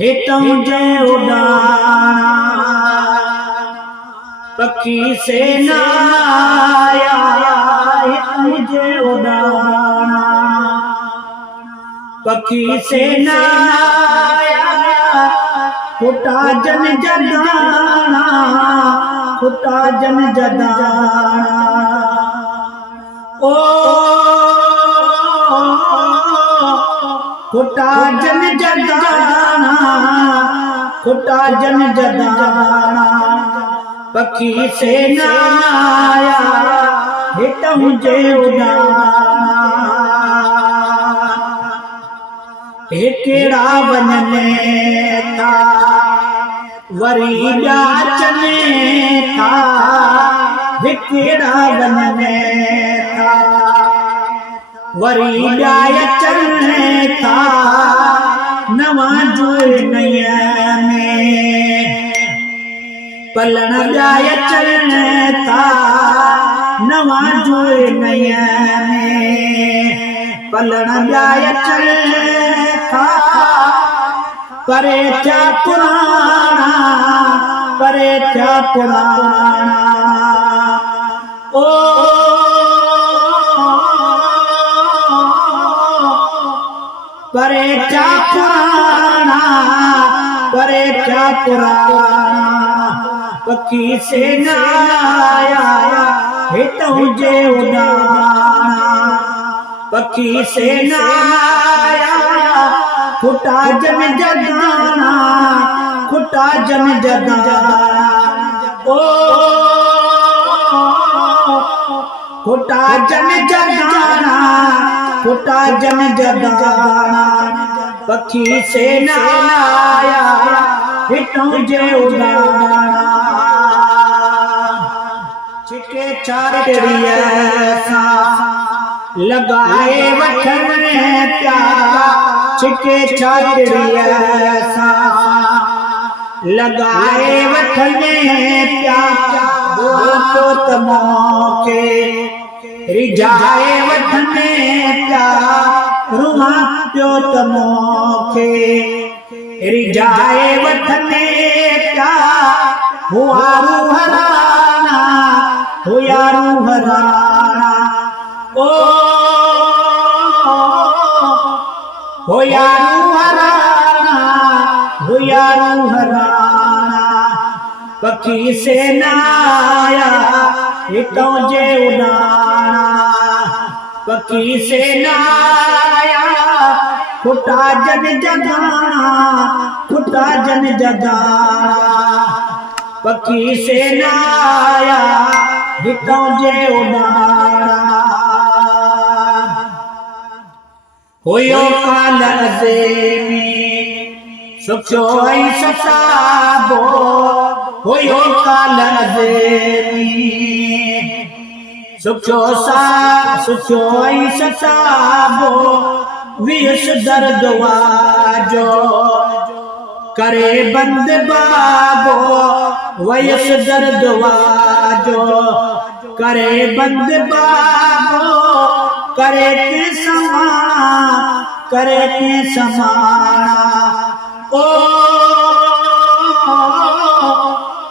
हितों जे उड़ाना पखी से नाया, हितों जे उड़ाना पखी से नाया, खुटा जन जदाना, खुटा जन जदाना। ओ खुटा जन जदाना, खुटा जन जदाना, पखी से नाया, हितों जे उड़ाना। केड़ा वन में था वरी ॿिया अचनि था, केड़ा वन में था वरी ॿिया अचनि था, नवां जुए नैया में पलण ॿिया अचनि था, नवां जुए नैया में पलण ॿिया अचनि था। परे थिया पुराणा, परे थिया पुराणा। ओ परे थिया पुराणा, परे थिया पुराणा, पखी से नाया, हितों जे उड़ाना। पखी से नाया, खुटा जन जदाना, खुटा जन जदाना। ओ खुटा जन जदाना, खुटा जन जदाना, पखी से नाया, हितों जे उड़ाना। छिके चाटड़िया सा लगाए वठन प्या, छिके चाटड़िया सा लगाए वठन प्या, बोलो त मौके रिझाए वठन प्या, रुआ पियो त मौके रिझाए वठन प्या। हुआ रूहराना, हुया रूहराना। ओ होया रूहराना, होया रूहराना, पखी से नाया, हितों जे उड़ाना। पखी से नाया, खुटा जन जदाना, खुटा जन जदाना, पखी से नाया, हितों जे उड़ाना। होयो काल अज़ेमी सुखो ऐं ससाबो, होयो काल अज़ेमी सुखो ऐं ससाबो, वियुस दर्द वाजो करे बंद बाबो, वयुस दर्द वाजो करे बंद बाबो, करे के समाना, करे के समाना। ओ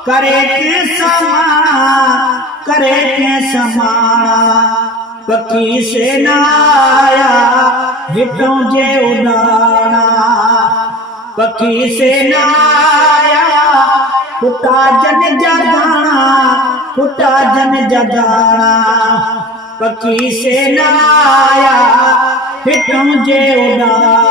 करे के समाना, करे के समाना, पखी से नाया, हितों जे उड़ाना। पखी से नाया, खुटा जन जदाना, खुटा जन जदाना, पखी से नाया, हितों जे उड़ाना।